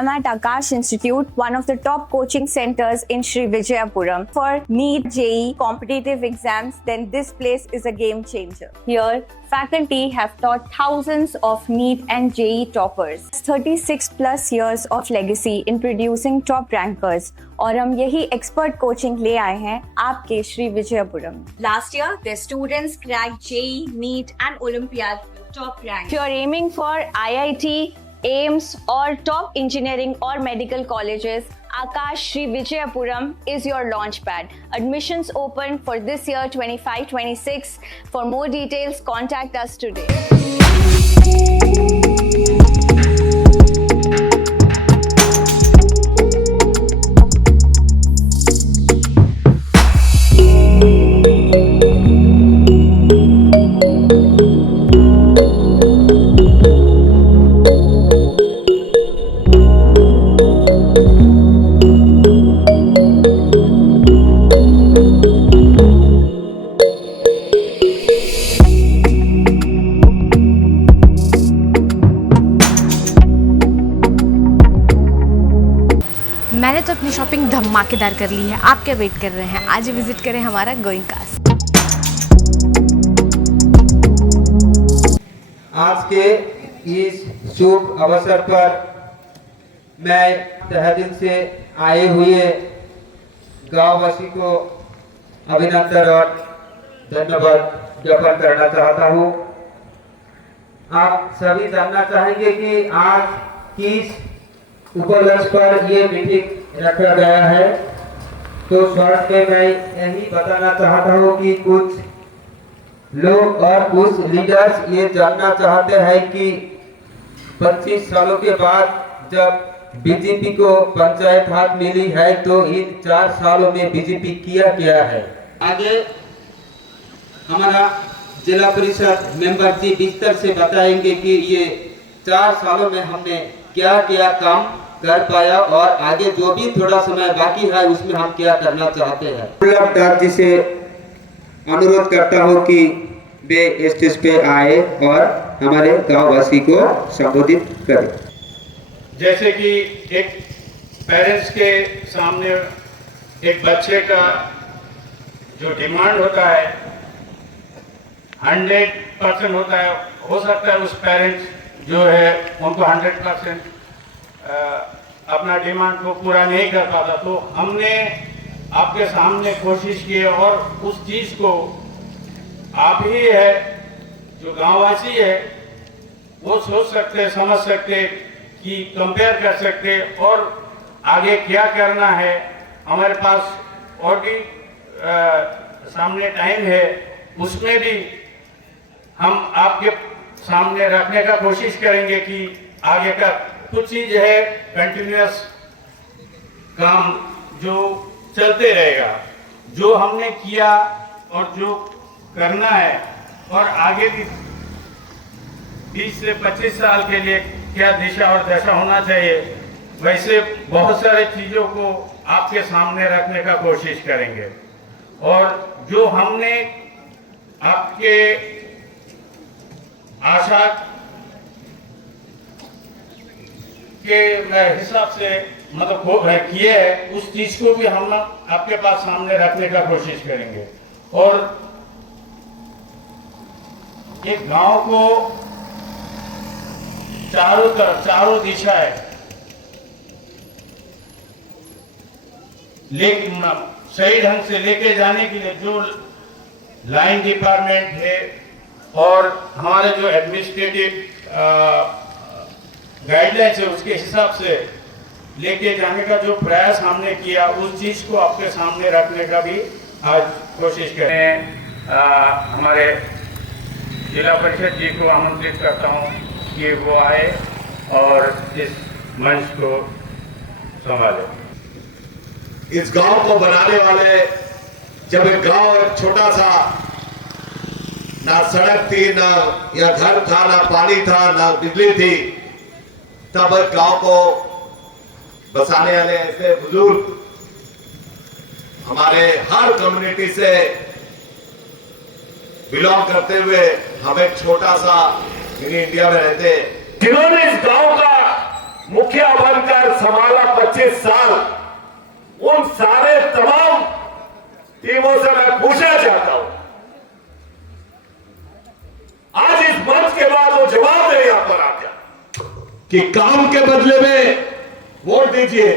am at Akash Institute, one of the top coaching centers in Sri Vijayapuram. For NEET JEE competitive exams, then this place is a game changer. Here, faculty have taught thousands of NEET and JEE toppers. 36 plus years of legacy in producing top rankers. और हम यही expert coaching ले आए हैं आपके Shri Vijayapuram. Last year, their students cracked JEE, NEET and Olympiad top rank. If you are aiming for IIT, AIMS or top engineering or medical colleges, Akash Sri Vijayapuram is your launch pad. Admissions open for this year 25-26. For more details, contact us today. मैंने तो अपनी shopping धमाकेदार कर ली है, आप क्या wait कर रहे हैं? आज विजिट करें हमारा गोइंकास। आज के इस शुभ अवसर पर मैं तहे दिल से आए हुए गांववासी को अभिनंदन और धन्यवाद ज्ञापन करना चाहता हूं। आप सभी जानना चाहेंगे कि आज किस उपलक्ष्य पर ये मीटिंग रखा गया है, तो शॉर्ट में मैं यही बताना चाहता हूँ कि कुछ लोग और कुछ लीडर्स ये जानना चाहते हैं कि 25 सालों के बाद जब बीजेपी को पंचायत हाथ मिली है तो इन 4 सालों में बीजेपी किया क्या है। आगे हमारा जिला परिषद मेंबर जी विस्तार से बताएंगे कि ये 4 सालों में हमने क्या क्या काम कर पाया और आगे जो भी थोड़ा समय बाकी है उसमें हम क्या करना चाहते हैं। गुलाबदार जी से अनुरोध करता हूं कि वे स्टेज पे आए और हमारे गांववासी को संबोधित करें। जैसे कि एक पेरेंट्स के सामने एक बच्चे का जो डिमांड होता है 100% होता है, हो सकता है उस पेरेंट्स जो है उनको 100% अपना डिमांड को पूरा नहीं कर पाता, तो हमने आपके सामने कोशिश की और उस चीज़ को आप ही है जो गांववासी है वो सोच सकते, समझ सकते कि कंपेयर कर सकते और आगे क्या करना है। हमारे पास और भी सामने टाइम है, उसमें भी हम आपके सामने रखने का कोशिश करेंगे कि आगे का कुछ चीज है कंटिन्यूअस काम जो चलते रहेगा, जो हमने किया और जो करना है और आगे भी 20 से 25 साल के लिए क्या दिशा और दशा होना चाहिए, वैसे बहुत सारे चीज़ों को आपके सामने रखने का कोशिश करेंगे। और जो हमने आपके आशा के हिसाब से मतलब वो किए है, उस चीज को भी हम आपके पास सामने रखने का कोशिश करेंगे। और एक गांव को चारों तरफ, चारों दिशाएं सही ढंग से लेके जाने के लिए जो लाइन डिपार्टमेंट है और हमारे जो एडमिनिस्ट्रेटिव गाइडलाइंस है उसके हिसाब से लेके जाने का जो प्रयास हमने किया, उस चीज को आपके सामने रखने का भी आज कोशिश करें। हमारे जिला परिषद जी को आमंत्रित करता हूं कि वो आए और इस मंच को संभाले। इस गांव को बनाने वाले, जब एक गांव एक छोटा सा, ना सड़क थी, ना या घर था, ना पानी था, ना बिजली थी, तब गांव को बसाने वाले ऐसे बुजुर्ग हमारे हर कम्युनिटी से बिलोंग करते हुए हम एक छोटा सा मिनी इंडिया में रहते, जिन्होंने इस गांव का मुखिया बनकर संभाला 25 साल, उन सारे तमाम टीमों से मैं पूछना चाहता हूं, आज इस मंच के बाद वो जवाब दे यहां पर आकर कि काम के बदले में वोट दीजिए,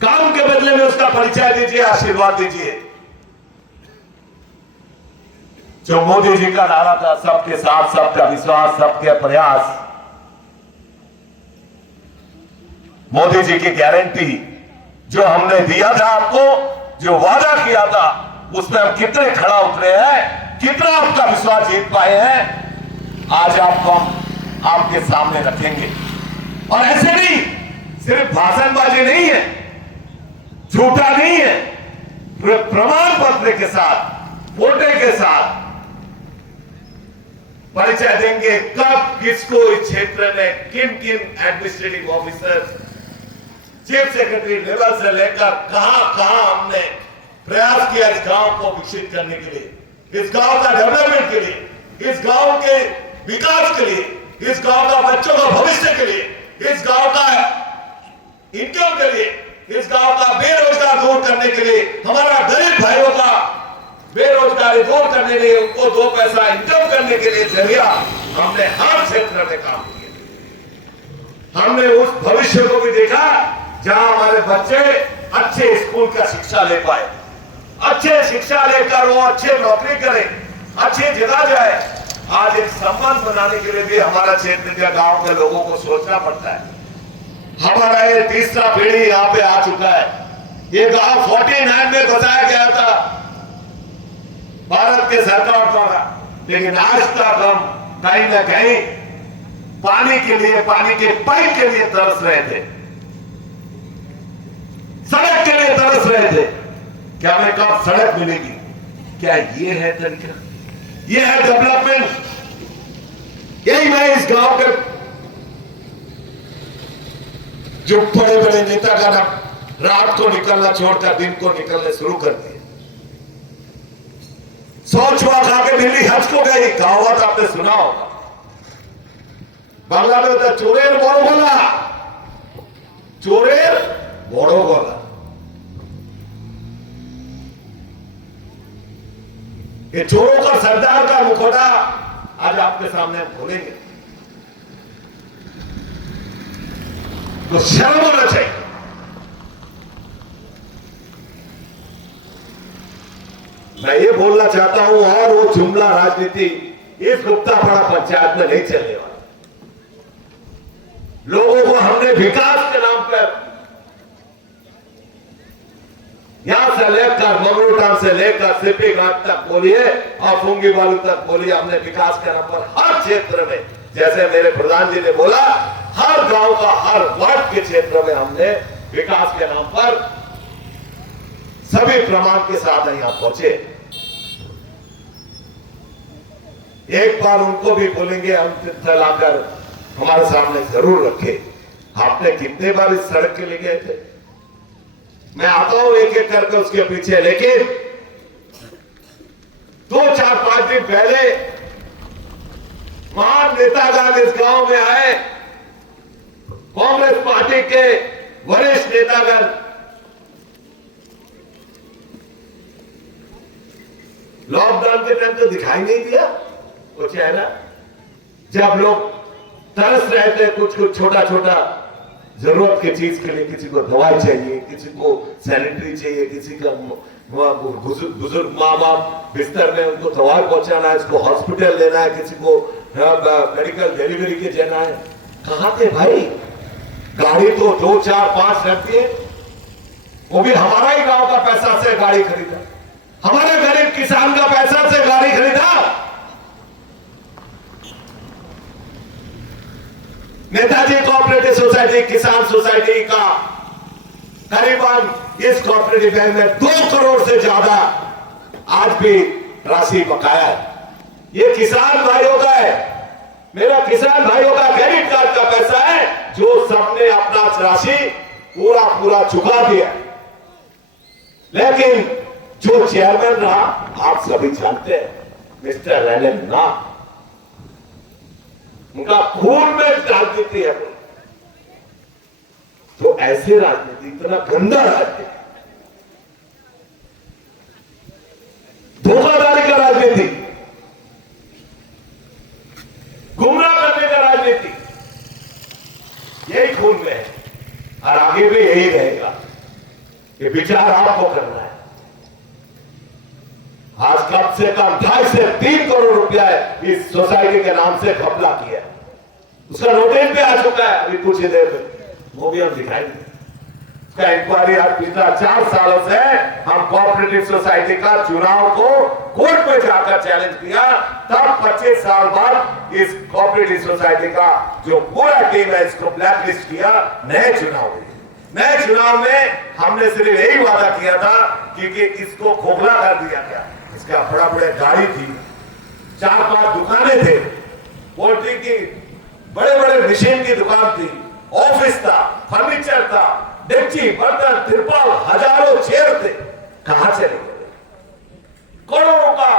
काम के बदले में उसका परिचय दीजिए, आशीर्वाद दीजिए। जो मोदी जी का नारा था, सबके साथ सबका विश्वास, सबके प्रयास, मोदी जी की गारंटी जो हमने दिया था आपको, जो वादा किया था, उसमें हम कितने खड़ा उतरे हैं, कितना आपका विश्वास जीत पाए हैं, आज आपको हम आपके सामने रखेंगे। और ऐसे नहीं, सिर्फ भाषणबाजी नहीं है, झूठा नहीं है, प्रमाण पत्र के साथ, फोटो के साथ परिचय देंगे कब किसको इस क्षेत्र में किन किन administrative officer, chief secretary level से लेकर कहां हमने प्रयास किया इस गांव को विकसित करने के लिए, इस गांव का डेवलपमेंट के लिए, इस गांव के विकास के लिए, इस गांव का बच्चों का भविष्य के लिए, इस गांव का इनकम के लिए, इस गांव का बेरोजगार दूर करने के लिए, हमारा गरीब भाइयों का बेरोजगारी दूर करने के लिए, उनको 2 पैसा इनकम करने के लिए जरिया हमने हर क्षेत्र में काम किया। हमने उस भविष्य को भी देखा जहां हमारे बच्चे अच्छे स्कूल का शिक्षा ले पाए, अच्छे शिक्षा लेकर वो अच्छे नौकरी करें, अच्छी जगह जाए। आज एक संबंध बनाने के लिए भी हमारा क्षेत्र के गांव के लोगों को सोचना पड़ता है। हमारा ये तीसरा पीढ़ी यहाँ पे आ चुका है। ये गांव 49 में बसाया गया था भारत के सरकार द्वारा, लेकिन आज तक हम कहीं ना कहीं पानी के लिए, पानी के पाइप के लिए तरस रहे थे, सड़क के लिए तरस रहे थे। क्या हमें कब सड़क मिलेगी? क्या ये है तरीका? ये है डेवलपमेंट? यही मैं इस गांव के जो बड़े बड़े नेता का रात को निकलना छोड़कर दिन को निकलने शुरू कर दिए। 100 छुआ खा के दिल्ली हज को गई, कहावत आपने सुना होगा। बांग्ला में होता है चोरेर बड़ो गोला, चोरेर बड़ो गोला। ये चोरों का सरदार का मुखौटा आज आपके सामने हम खोलेंगे, तो शर्म होना चाहिए। मैं ये बोलना चाहता हूं, और वो जुमला राजनीति इस गुप्तापड़ा पंचायत में नहीं चलने वाला। लोगों को हमने विकास के नाम पर यहां से लेकर मंगलूटान से लेकर सिपी घाट तक बोलिए और फुंगी बालू तक बोलिए, हमने विकास के नाम पर हर क्षेत्र में, जैसे मेरे प्रधान जी ने बोला, हर गांव का हर वार्ड के क्षेत्र में हमने विकास के नाम पर सभी प्रमाण के साथ यहां पहुंचे। एक बार उनको भी बोलेंगे, हम लाकर हमारे सामने जरूर रखे, आपने कितने बार इस सड़क के लिए गए थे? मैं आता हूं एक एक करके उसके पीछे, लेकिन 2-4-5 दिन पहले महान नेतागण इस गांव में आए, कांग्रेस पार्टी के वरिष्ठ नेतागण। लॉकडाउन के टाइम तो दिखाई नहीं दिया वो चेहरा, जब लोग तरस रहे थे कुछ कुछ छोटा छोटा जरूरत की चीज के लिए, किसी को दवाई चाहिए, किसी को सैनिटरी चाहिए, किसी का बुजुर्ग माँ बाप बिस्तर में उनको दवाई पहुंचाना है, इसको हॉस्पिटल लेना है, किसी को मेडिकल डिलीवरी के जाना है। कहां थे भाई? गाड़ी तो 2, 4, 5 रखती है, वो भी हमारा ही गांव का पैसा से गाड़ी खरीदा, हमारे गरीब किसान का पैसा से गाड़ी खरीदा। नेताजी कोऑपरेटिव सोसाइटी, किसान सोसाइटी का करीबन इस कोऑपरेटिव बैंक में 2 करोड़ से ज्यादा आज भी राशि बकाया है। ये किसान भाइयों का है, मेरा किसान भाइयों का क्रेडिट कार्ड का पैसा है, जो सबने अपना राशि पूरा चुका दिया। लेकिन जो चेयरमैन रहा, आप सभी जानते हैं, मिस्टर रैलन ना, उनका खून में राजनीति है। तो ऐसे राजनीति, इतना गंदा राजनीति, धोखाधड़ी का राजनीति, गुमराह करने का राजनीति, यही खून में है और आगे भी यही रहेगा। ये विचार आपको करना है। आज कम से कम 2.5 से 3 करोड़ रुपया इस सोसाइटी के नाम से घपला किया है। उसका नोटिस भी आ चुका है, अभी कुछ ही देर में वो भी हम दिखाएंगे। उसका इंक्वायरी आज पिछला 4 सालों से हम कोऑपरेटिव सोसाइटी का चुनाव को कोर्ट में जाकर चैलेंज किया, तब 25 साल बाद इस कोऑपरेटिव सोसाइटी का जो पूरा टीम है इसको ब्लैकलिस्ट किया। नए चुनाव हुए, नए चुनाव में हमने सिर्फ यही वादा किया था कि इसको खोखला कर दिया गया। इसका बड़ा बड़ा गाड़ी थी, 4-5 दुकानें थे, पोल्ट्री की बड़े बड़े मशीन की दुकान थी, ऑफिस था, फर्नीचर था, डेक्ची, बर्तन, तिरपाल, हजारों चेयर थे। कहां चले गए? करोड़ों का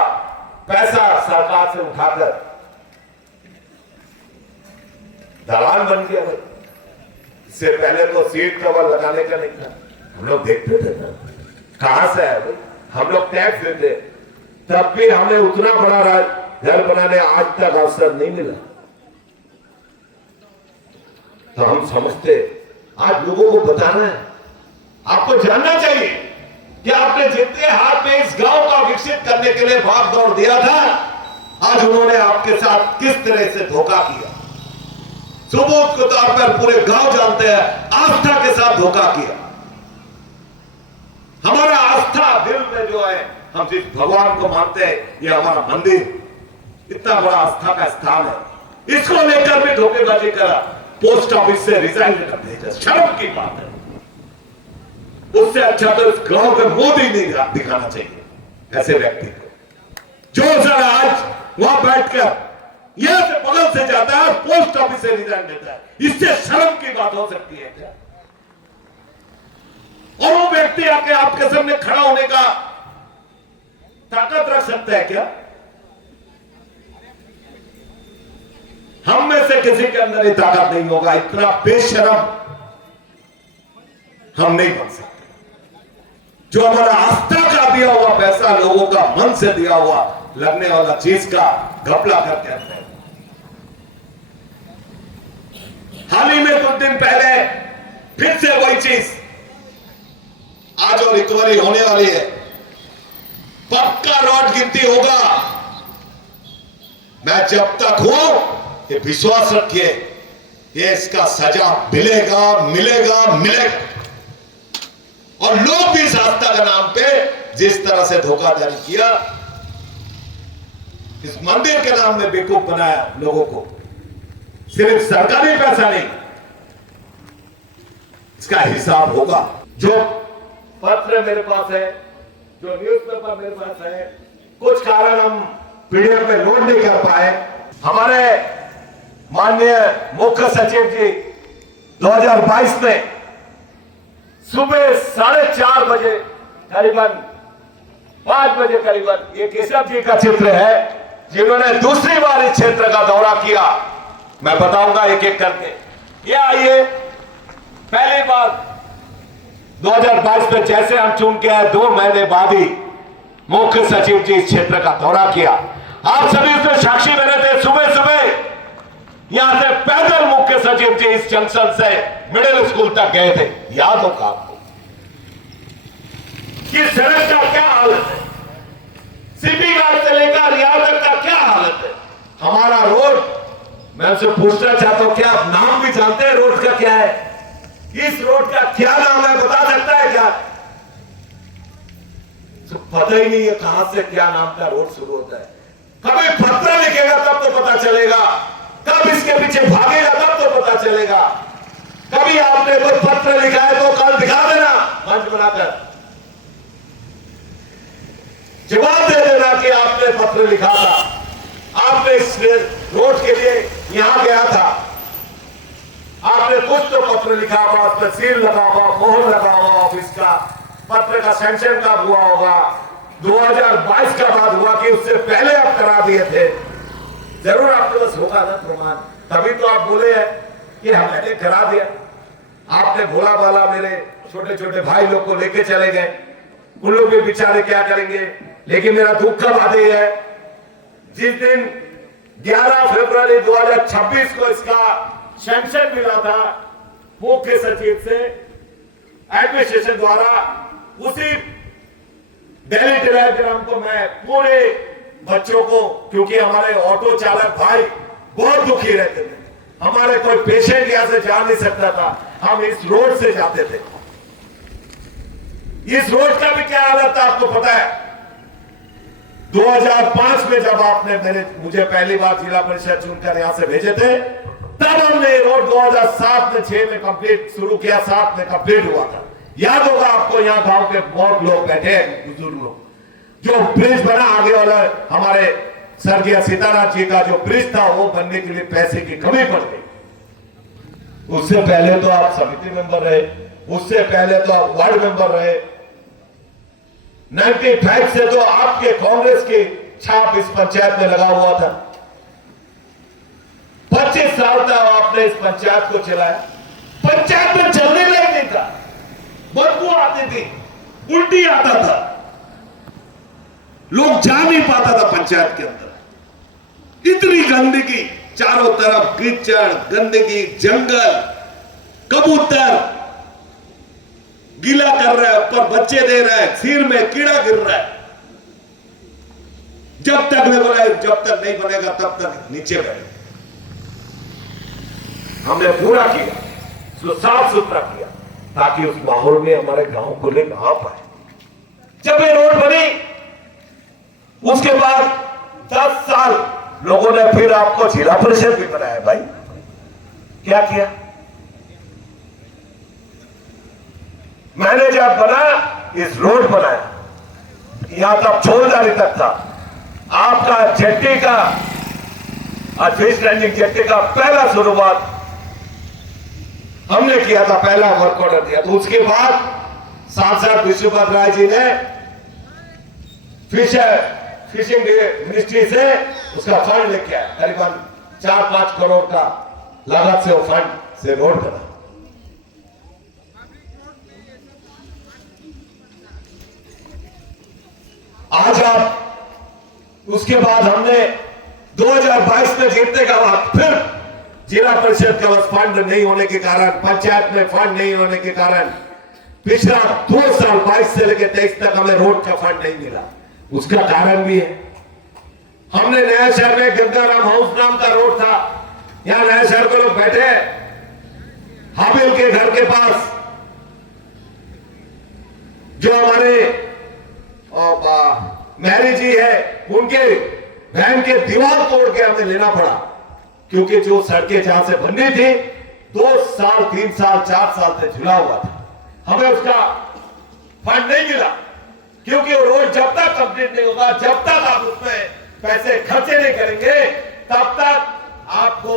पैसा सरकार से उठाकर दलाल बन गया। इससे पहले तो सीट कवर लगाने का नहीं था, हम लोग देखते थे ना। कहां से है भाई? हम लोग टैक्स देते, तब भी हमें उतना बड़ा घर बनाने आज तक अवसर नहीं मिला। तो हम समझते, आज लोगों को बताना है, आपको जानना चाहिए कि आपने जितने हाथ में इस गांव का विकसित करने के लिए भाग दौड़ दिया था, आज उन्होंने आपके साथ किस तरह से धोखा किया। सबूत के तौर पर पूरे गांव जानते हैं, आस्था के साथ धोखा किया। हमारा आस्था दिल में जो है, हम जिस भगवान को मानते हैं, ये हमारा मंदिर इतना बड़ा आस्था का स्थान है, इसको लेकर भी धोखेबाजी करा, पोस्ट ऑफिस से रिजाइन लेटर भेजा। शर्म की बात है। उससे अच्छा तो इस गांव में मोदी नहीं दिखाना चाहिए ऐसे व्यक्ति को, जो सर आज वहां बैठकर यहां से बगल से जाता है, पोस्ट ऑफिस से रिजाइन देता है। इससे शर्म की बात हो सकती है क्या? और वो व्यक्ति आके आपके सामने खड़ा होने का ताकत रख सकता है क्या? हम में से किसी के अंदर ये ताकत नहीं होगा। इतना बेशरम हम नहीं बन सकते। जो हमारा आस्था का दिया हुआ पैसा, लोगों का मन से दिया हुआ लगने वाला चीज का घपला करते हैं। हाल ही में कुछ दिन पहले फिर से वही चीज, आज और रिकवरी होने वाली है। पक्का रोड गिनती होगा। मैं जब तक हूं, ये विश्वास रखिए, ये इसका सजा मिलेगा, मिलेगा, मिलेगा। और लोग भी इस आस्था के नाम पे जिस तरह से धोखाधड़ी किया, इस मंदिर के नाम में बेवकूफ बनाया लोगों को, सिर्फ सरकारी पैसा नहीं, इसका हिसाब होगा। जो पत्र मेरे पास है, जो न्यूज़पेपर मेरे पास है, कुछ कारण हम पीडीएफ में लोड नहीं कर पाए। हमारे माननीय मुख्य सचिव जी 2022 में सुबह 4:30 बजे करीबन 5 बजे करीबन ये केशव जी का चित्र है, जिन्होंने दूसरी बार इस क्षेत्र का दौरा किया। मैं बताऊंगा एक एक करके। ये आइए, पहली बार 2022 में जैसे हम चुन के आए, 2 महीने बाद ही मुख्य सचिव जी इस क्षेत्र का दौरा किया। आप सभी उसमें साक्षी बने थे। सुबह सुबह यहां से पैदल मुख्य सचिव जी इस जंक्शन से मिडिल स्कूल तक गए थे। याद होगा आपको कि सड़क का क्या हालत है, सीपी घाट से लेकर यहां तक का क्या हालत है। हमारा रोड, मैं उनसे पूछना चाहता हूं, क्या आप नाम भी जानते हैं रोड का क्या है? इस रोड का क्या नाम है, बता सकता है क्या? तो पता ही नहीं है कहां से क्या नाम का रोड शुरू होता है। कभी पत्र लिखेगा तब तो पता चलेगा, कब इसके पीछे भागेगा तब तो पता चलेगा। कभी आपने कोई पत्र लिखा है तो कल दिखा देना, मंच बनाकर जवाब दे देना कि आपने पत्र लिखा था, आपने इस रोड के लिए यहां गया था, आपने कुछ तो पत्र लिखा होगा, उस पर सील लगा होगा, मोहर लगा होगा ऑफिस का, पत्र का सैंक्शन कब हुआ होगा, 2022 का बाद हुआ कि उससे पहले आप करा दिए थे। जरूर आपके पास होगा ना प्रमाण। तभी तो आप बोले हैं कि हमने करा दिया। आपने भोला भाला मेरे छोटे छोटे भाई लोग को लेके चले गए, उन लोग भी बेचारे क्या करेंगे। लेकिन मेरा दुख का बात यह है, जिस दिन 11 फरवरी 2026 को इसका सैंक्शन मिला था मुख्य सचिव से एडमिनिस्ट्रेशन द्वारा, उसी दिल्ली टेलीग्राम को मैं पूरे बच्चों को, क्योंकि हमारे ऑटो चालक भाई बहुत दुखी रहते थे, हमारे कोई पेशेंट यहां से जा नहीं सकता था, हम इस रोड से जाते थे। इस रोड का भी क्या हालत था आपको पता है। 2005 में जब आपने मुझे पहली बार जिला परिषद चुनकर यहां से भेजे थे, तब हमने रोड 2007 में 6 में कंप्लीट शुरू किया, 7 में कंप्लीट हुआ था। याद होगा आपको, यहाँ गांव के बहुत लोग बैठे हैं, बुजुर्ग लोग। जो ब्रिज बना आगे वाला हमारे स्वर्गीय सीताराम जी का जो ब्रिज था, वो बनने के लिए पैसे की कमी पड़ गई। उससे पहले तो आप समिति मेंबर रहे, उससे पहले तो आप वार्ड मेंबर रहे। 95 से तो आपके कांग्रेस की छाप इस पंचायत में लगा हुआ था। 25 साल तक आपने इस पंचायत को चलाया। पंचायत में चलने लायक नहीं था, बदबू आती थी, उल्टी आता था, लोग जा नहीं पाता था पंचायत के अंदर। इतनी गंदगी, चारों तरफ कीचड़, गंदगी, जंगल, कबूतर गीला कर रहा है, ऊपर बच्चे दे रहा है, सिर में कीड़ा गिर रहा है। जब तक जब तक नहीं बनेगा तब तक नीचे बैठे। हमने पूरा किया, उसको साफ सुथरा किया, ताकि उस माहौल में हमारे गांव को ले आ पाए। जब ये रोड बनी, उसके बाद 10 साल लोगों ने फिर आपको जिला परिषद भी बनाया। भाई क्या किया? मैंने जब बना, इस रोड बनाया, यहां तक छोलदारी तक था। आपका जेट्टी का, फिश लैंडिंग जेट्टी का पहला शुरुआत हमने किया था, पहला वर्क ऑर्डर दिया। तो उसके बाद सांसद विष्णुपद राय जी ने फिशिंग मिनिस्ट्री से उसका फंड लेके आया, करीबन 4-5 करोड़ का लागत से वो फंड से रोड बना। आज आप, उसके बाद हमने 2022 में जीतने का बाद फिर जिला परिषद का फंड नहीं होने के कारण, पंचायत में फंड नहीं होने के कारण पिछला 2 साल 22 से लेकर 23 तक हमें रोड का फंड नहीं मिला। उसका कारण भी है, हमने नया शहर में गंगाराम हाउस नाम का रोड था, यहां नया शहर के लोग बैठे, हाबिल के घर के पास जो हमारे मैरी जी है, उनके वैन के दीवार तोड़ के हमें लेना पड़ा, क्योंकि जो सड़कें जहां से बननी थी 2 साल 3 साल 4 साल से झुला हुआ था, हमें उसका फंड नहीं मिला। क्योंकि वो रोड जब तक कंप्लीट नहीं होगा, जब तक आप उसमें पैसे खर्चे नहीं करेंगे, तब तक आपको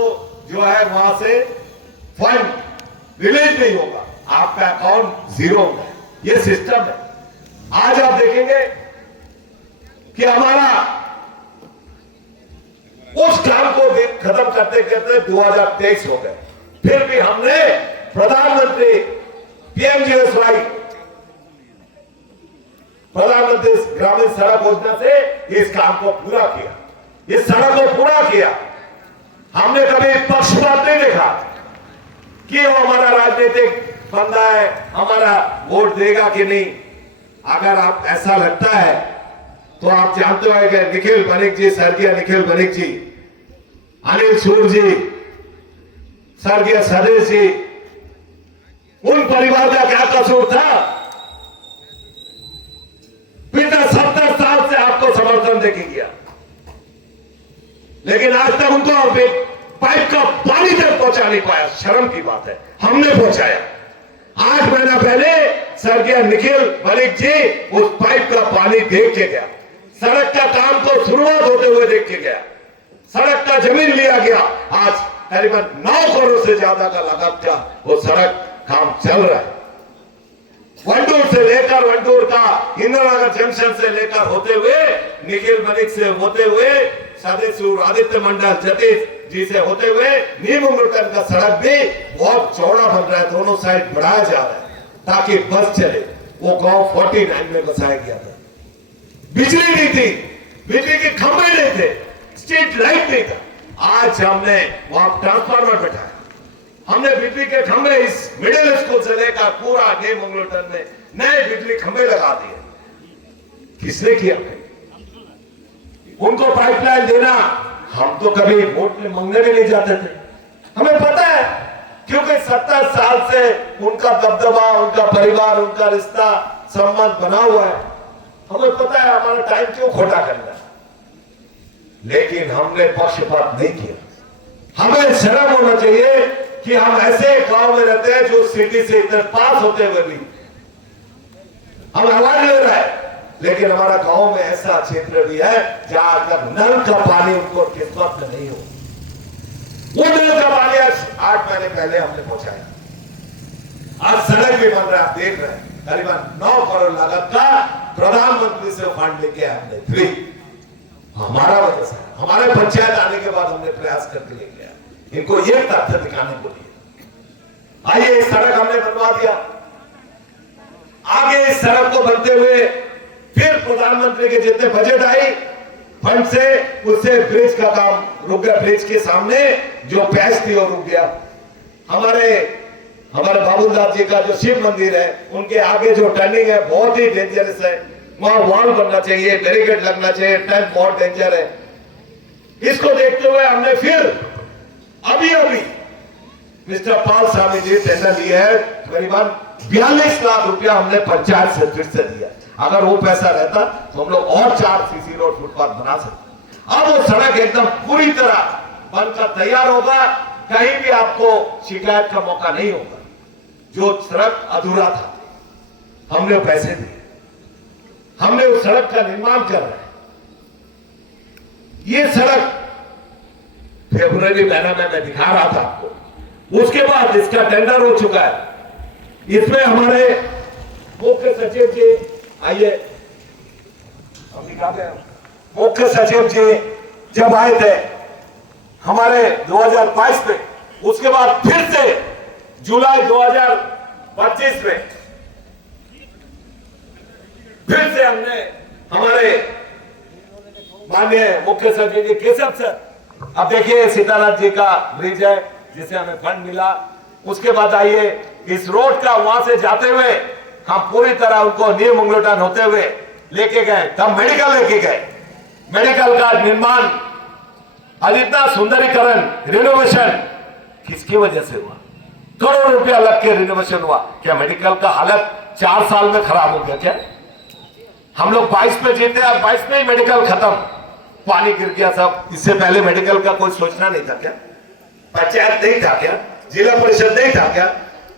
जो है वहां से फंड रिलीज नहीं होगा, आपका अकाउंट जीरो होगा। ये सिस्टम है। आज आप देखेंगे कि हमारा उस काम को खत्म करते करते 2023 हो गए, फिर भी हमने प्रधानमंत्री पीएमजीएसवाई, प्रधानमंत्री ग्रामीण सड़क योजना से इस काम को पूरा किया, इस सड़क को पूरा किया। हमने कभी पक्षपात नहीं देखा कि वो हमारा राजनीतिक बंदा है, हमारा वोट देगा कि नहीं। अगर आप ऐसा लगता है तो आप जानते हो कि निखिल बनिक जी, स्वर्गीय निखिल बनिक जी, अनिल सूर जी, स्वर्गीय सदेश जी, उन परिवार का क्या कसूर था? पिता 70 साल से आपको समर्थन देके गया, लेकिन आज तक उनको पाइप का पानी तक पहुंचा नहीं पाया। शर्म की बात है, हमने पहुंचाया। 8 महीना पहले स्वर्गीय निखिल बनिक जी उस पाइप का पानी देख के गया, सड़क का काम को शुरुआत होते हुए देख के गया, सड़क का जमीन लिया गया। आज करीबन 9 करोड़ से ज्यादा का लागत का वो सड़क काम चल रहा है। वंडूर से लेकर वंडूर का इंदिरानगर जंक्शन से लेकर होते हुए निखिल मलिक से होते हुए सदेशूर आदित्य मंडल जतीश जी से होते हुए न्यू मुंगलटन का सड़क भी बहुत चौड़ा बन रहा है, दोनों साइड बढ़ाया जा रहा है ताकि बस चले। वो गांव 49 में बसाया गया था, बिजली नहीं थी, बिजली के खंभे नहीं थे, स्ट्रीट लाइट नहीं था। आज हमने वहां ट्रांसफार्मर बैठाया, हमने बिजली के खंभे इस मिडिल स्कूल से लेकर पूरा न्यू मुंगलटन में नए बिजली खंभे लगा दिए। किसने किया? उनको पाइपलाइन देना, हम तो कभी वोट में मांगने भी नहीं जाते थे, हमें पता है, क्योंकि 70 साल से उनका दबदबा, उनका परिवार, उनका रिश्ता संबंध बना हुआ है, हमें पता है हमारा टाइम क्यों खोटा करना है। लेकिन हमने पक्षपात नहीं किया। हमें शर्म होना चाहिए कि हम ऐसे गांव में रहते हैं जो सिटी से इधर पास होते हुए भी हम आवाज ले रहा है, लेकिन हमारा गांव में ऐसा क्षेत्र भी है जहां तक नल का पानी उनको किस्मत में नहीं हो। वो नल का पानी 8 महीने पहले हमने पहुंचाया, आज सड़क भी बन रहा है, आप देख रहे हैं, करीबन 9 करोड़ लागत का प्रधानमंत्री से फंड लेके हमने फ्री, हमारा वजह से, हमारे पंचायत आने के बाद हमने प्रयास करके लेके आया, इनको ये तथ्य दिखाने को लिए। आइए, इस सड़क हमने बनवा दिया, आगे इस सड़क को बनते हुए फिर प्रधानमंत्री के जितने बजट आई फंड से, उससे ब्रिज का काम रुक गया, ब्रिज के सामने जो पैच थी वो रुक गया। हमारे बाबूदास जी का जो शिव मंदिर है, उनके आगे जो टर्निंग है बहुत ही डेंजरस है, वहां वॉल बनना चाहिए, बैरिकेड लगना चाहिए, टर्न बहुत डेंजर है। इसको देखते हुए हमने फिर अभी मिस्टर पाल स्वामी जी टेंडर लिए है, करीबन 42 लाख रुपया हमने पंचायत से फिर से दिया। अगर वो पैसा रहता तो हम लोग और 4 सीसी रोड फुटपाथ बना सकते। अब वो सड़क एकदम पूरी तरह बनकर तैयार होगा, कहीं भी आपको शिकायत का मौका नहीं होगा। जो सड़क अधूरा था, हमने पैसे दिए, हमने उस सड़क का निर्माण कर रहे हैं। ये सड़क फरवरी महीने में मैं दिखा रहा था आपको, उसके बाद इसका टेंडर हो चुका है। इसमें हमारे मुख्य सचिव जी, आइए हम दिखाते हैं, मुख्य सचिव जी जब आए थे हमारे 2022 में, उसके बाद फिर से जुलाई 2025 में फिर से हमने हमारे माननीय मुख्य सचिव जी केशव सर, अब देखिए सीतानाथ जी का ब्रिज है जिसे हमें फंड मिला। उसके बाद आइए इस रोड का वहां से जाते हुए हम पूरी तरह उनको न्यू मुंगलटन होते हुए लेके गए, तब मेडिकल लेके गए, मेडिकल का निर्माण, इतना सुंदरीकरण, रिनोवेशन किसकी वजह से हुआ? करोड़ रुपया लग के रिनोवेशन हुआ। क्या मेडिकल का हालत 4 साल में खराब हो गया? क्या हम लोग 22 में जीते और 22 में ही मेडिकल खत्म, पानी गिर गया सब। इससे पहले मेडिकल का कोई सोचना नहीं था क्या? पंचायत नहीं था क्या? जिला परिषद नहीं था क्या?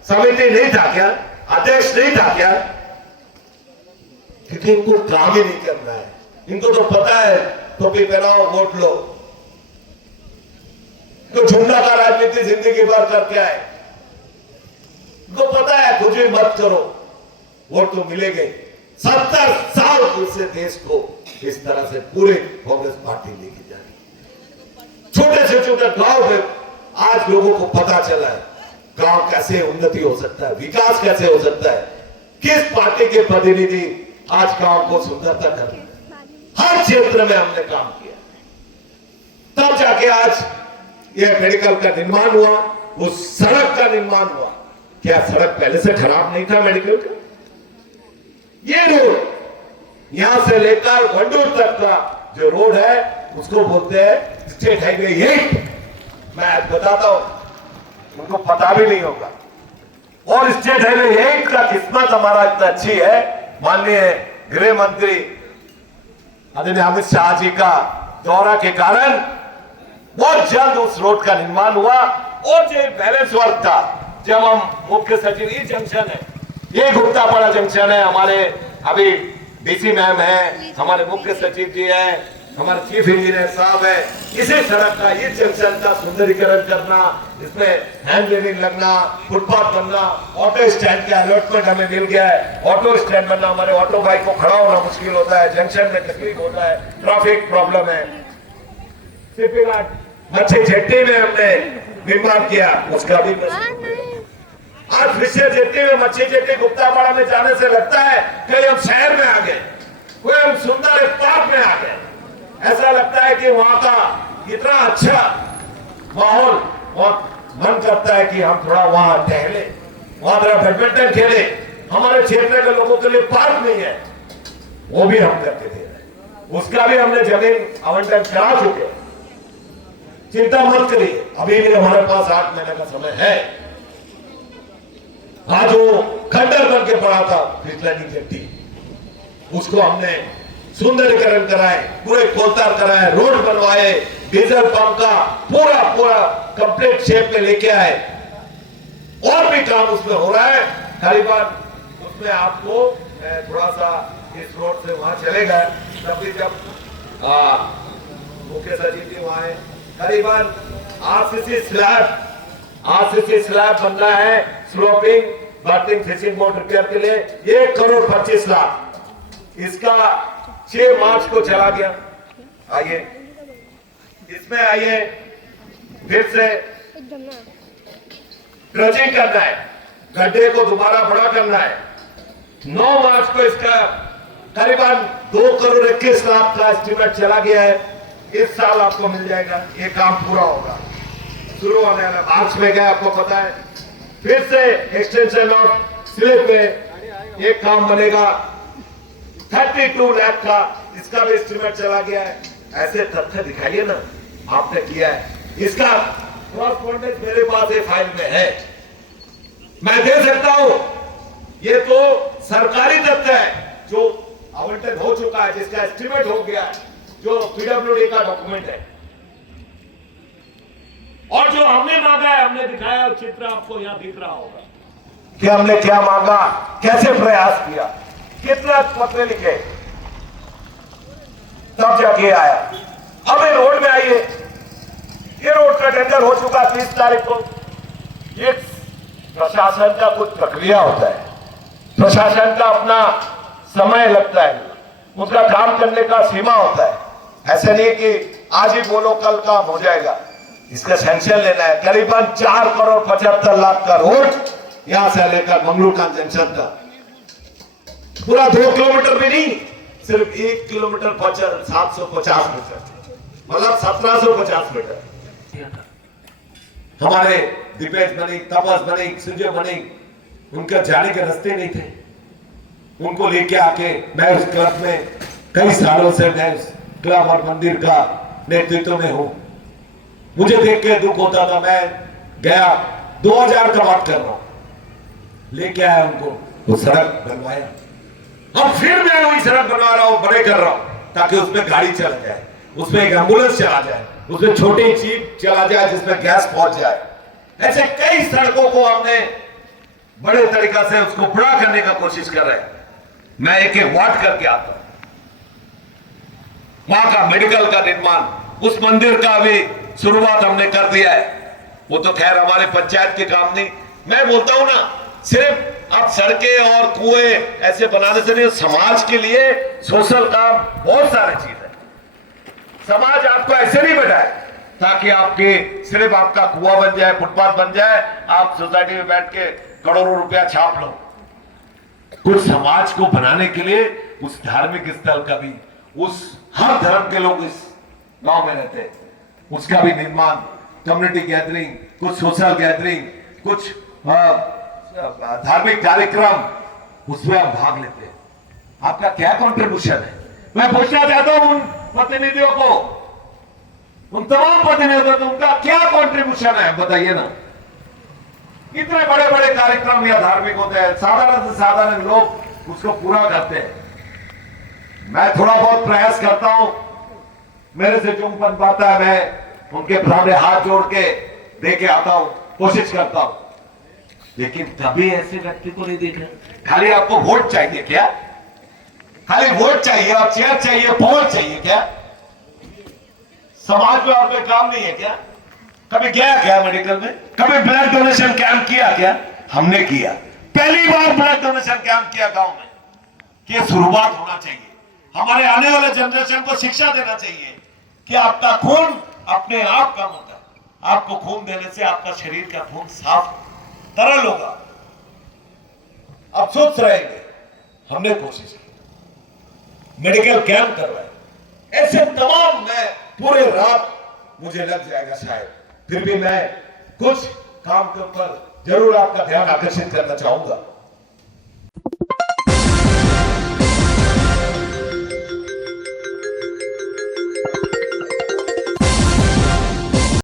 समिति नहीं था क्या? अध्यक्ष नहीं था क्या? क्योंकि इनको काम ही नहीं करना है, इनको तो पता है टोपी पहनाओ वोट लो, तो झुंडा का राजनीति जिंदगी भर करके आए, इनको पता है कुछ भी मत करो वोट तो मिलेंगे। 70 साल से देश को इस तरह से पूरे कांग्रेस पार्टी लेके जा रही। छोटे से छोटे गांव में आज लोगों को पता चला है गांव कैसे उन्नति हो सकता है, विकास कैसे हो सकता है, किस पार्टी के प्रतिनिधि आज गांव को सुंदरता कर रहे हैं। हर क्षेत्र में हमने काम किया, तब जाके आज यह मेडिकल का निर्माण हुआ, उस सड़क का निर्माण हुआ। क्या सड़क पहले से खराब नहीं था मेडिकल का? ये रोड यहां से लेकर वंडूर तक का जो रोड है उसको बोलते हैं स्टेट हाईवे 8। मैं बताता हूं, उनको पता भी नहीं होगा। और स्टेट हाईवे 8 का किस्मत हमारा इतना अच्छी है, माननीय गृह मंत्री आदरणीय अमित शाह जी का दौरा के कारण बहुत जल्द उस रोड का निर्माण हुआ। और जो बैलेंस वर्क था, जब हम मुख्य सचिव, ये जंक्शन है, ये गुप्तापाड़ा जंक्शन है, हमारे अभी डीसी मैम है, हमारे मुख्य सचिव जी हैं, हमारे चीफ इंजीनियर साहब है, इसी सड़क का, इस जंक्शन का सुंदरीकरण करना, इसमें हैंड रेलिंग लगना, फुटपाथ बनना, ऑटो स्टैंड का अलॉटमेंट हमें मिल गया है। ऑटो स्टैंड बनना, हमारे ऑटो बाइक को खड़ा होना मुश्किल होता है, जंक्शन में तकलीफ होता है, ट्रैफिक प्रॉब्लम है। मच्छी जेट्टी में हमने निर्माण किया, उसका भी आज फिशर जेट्टी में, मच्छी जेट्टी गुप्तापाड़ा में जाने से लगता है कि हम शहर में आ गए, कोई हम सुंदर एक पार्क में आ गए। ऐसा लगता है कि वहां का इतना अच्छा माहौल, और मन करता है कि हम थोड़ा वहां टहले, वहां थोड़ा बैडमिंटन खेले। हमारे क्षेत्र के लोगों के लिए पार्क नहीं है, वो भी हम करके दे रहे, उसका भी हमने जमीन आवंटन करा चुके। चिंता मत करिए, अभी भी हमारे पास 8 महीने का समय है। आज वो खंडर बन के पड़ा था फिसलनी जेट्टी, उसको हमने सुंदरीकरण कराए, पूरे कोलतार कराए, रोड बनवाए, डीजल पंप का पूरा कंप्लीट शेप में लेके आए, और भी काम उसमें हो रहा है। करीबन उसमें आपको थोड़ा सा इस रोड से वहां चले गए, तभी जब मुख्य सचिव जी वहां है, करीबन आरसीसी स्लैब बनना है, sloping berthing fishing boat repair के लिए 1,25,00,000। इसका 6 मार्च को चला गया। आइए इसमें आइए, फिर से ड्रजिंग करना है, गड्ढे को दोबारा बड़ा करना है। 9 मार्च को इसका करीबन 2,21,00,000 का एस्टिमेट चला गया है। इस साल आपको मिल जाएगा, ये काम पूरा होगा, शुरू होने वाला मार्च में गया, आपको पता है। फिर से एक्सटेंशन ऑफ स्लिप में एक काम बनेगा 32 लाख का, इसका भी एस्टिमेट चला गया है। ऐसे तथ्य दिखाइए ना, आपने किया है, इसका कॉरस्पॉन्डेंस मेरे पास ये फाइल में है, मैं दे सकता हूं। ये तो सरकारी तथ्य है जो आवंटन हो चुका है, जिसका एस्टिमेट हो गया है, जो पीडब्ल्यूडी का डॉक्यूमेंट है, और जो हमने मांगा है, हमने दिखाया, चित्र आपको यहां दिख रहा होगा कि हमने क्या मांगा, कैसे प्रयास किया, कितना पत्र लिखे, तब जाके आया। अब ये रोड में आइए, ये रोड का टेंडर हो चुका 30 तारीख को। ये प्रशासन का कुछ प्रक्रिया होता है, प्रशासन का अपना समय लगता है, उसका काम करने का सीमा होता है। ऐसे नहीं कि आज ही बोलो कल काम हो जाएगा, इसका सैंक्शन लेना है। करीबन 4,75,00,000 का रोड, यहां से लेकर मंगलूकान जंक्शन का पूरा 2 किलोमीटर भी नहीं, सिर्फ 1 किलोमीटर 750 मीटर, मतलब 1750 मीटर। हमारे दीपेश बनिक, तपस बनिक, संजय बनिक, उनका जाने के रास्ते नहीं थे, उनको लेके आके मैं उस क्लब में कई सालों से, मैं उस क्लब और मंदिर का नेतृत्व में हूं। मुझे देख के दुख होता था, मैं गया 2000 का बात कर रहा हूं, लेके आया उनको, वो सड़क बनवाया। अब फिर मैं वही सड़क बनवा रहा हूं, बड़े कर रहा हूं, ताकि उसमें गाड़ी चला जाए, उसमें एक एम्बुलेंस चला जाए, उसमें छोटी जीप चला जाए जिसमें गैस पहुंच जाए। ऐसे कई सड़कों को हमने बड़े तरीका से उसको बड़ा करने का कोशिश कर रहे हैं। मैं एक वार्ड करके आता हूं, वहां का मेडिकल का निर्माण, उस मंदिर का भी शुरुआत हमने कर दिया है। वो तो खैर हमारे पंचायत के काम नहीं, मैं बोलता हूं ना, सिर्फ आप सड़कें और कुएं ऐसे बनाने से नहीं, समाज के लिए सोशल काम बहुत सारे चीज है। समाज आपको ऐसे नहीं बैठाए ताकि आपके सिर्फ आपका कुआं बन जाए, फुटपाथ बन जाए, आप सोसाइटी में बैठ के करोड़ों रुपया छाप लो। कुछ समाज को बनाने के लिए उस धार्मिक स्थल का भी, उस हर धर्म के लोग इस गांव में रहते हैं, उसका भी निर्माण, कम्युनिटी गैदरिंग, कुछ सोशल गैदरिंग, कुछ धार्मिक कार्यक्रम, उसमें आप भाग लेते हैं। आपका क्या कंट्रीब्यूशन है? मैं पूछना चाहता हूं उन प्रतिनिधियों को, उन तमाम प्रतिनिधियों को, उनका क्या कंट्रीब्यूशन है बताइए ना। इतने बड़े बड़े कार्यक्रम या धार्मिक होते हैं, साधारण से साधारण लोग उसको पूरा करते हैं। मैं थोड़ा बहुत प्रयास करता हूं, मेरे से जो बन पाता है मैं उनके सामने हाथ जोड़ के दे के आता हूं, कोशिश करता हूं, लेकिन कभी ऐसे व्यक्ति को नहीं देखा। खाली आपको वोट चाहिए क्या? खाली वोट चाहिए और चेयर चाहिए, पावर चाहिए क्या? समाज में और कोई काम नहीं है क्या? कभी गया क्या मेडिकल में? कभी ब्लड डोनेशन कैंप किया क्या? हमने किया, पहली बार ब्लड डोनेशन कैंप किया गांव में। कि ये शुरुआत होना चाहिए, हमारे आने वाले जनरेशन को शिक्षा देना चाहिए कि आपका खून अपने आप कम होता है। आपको खून देने से आपका शरीर का खून साफ तरल होगा, आप स्वस्थ रहेंगे। हमने कोशिश की, मेडिकल कैंप करवाए, ऐसे तमाम। मैं पूरे रात मुझे लग जाएगा शायद, फिर भी मैं कुछ काम के ऊपर जरूर आपका ध्यान आकर्षित करना चाहूंगा।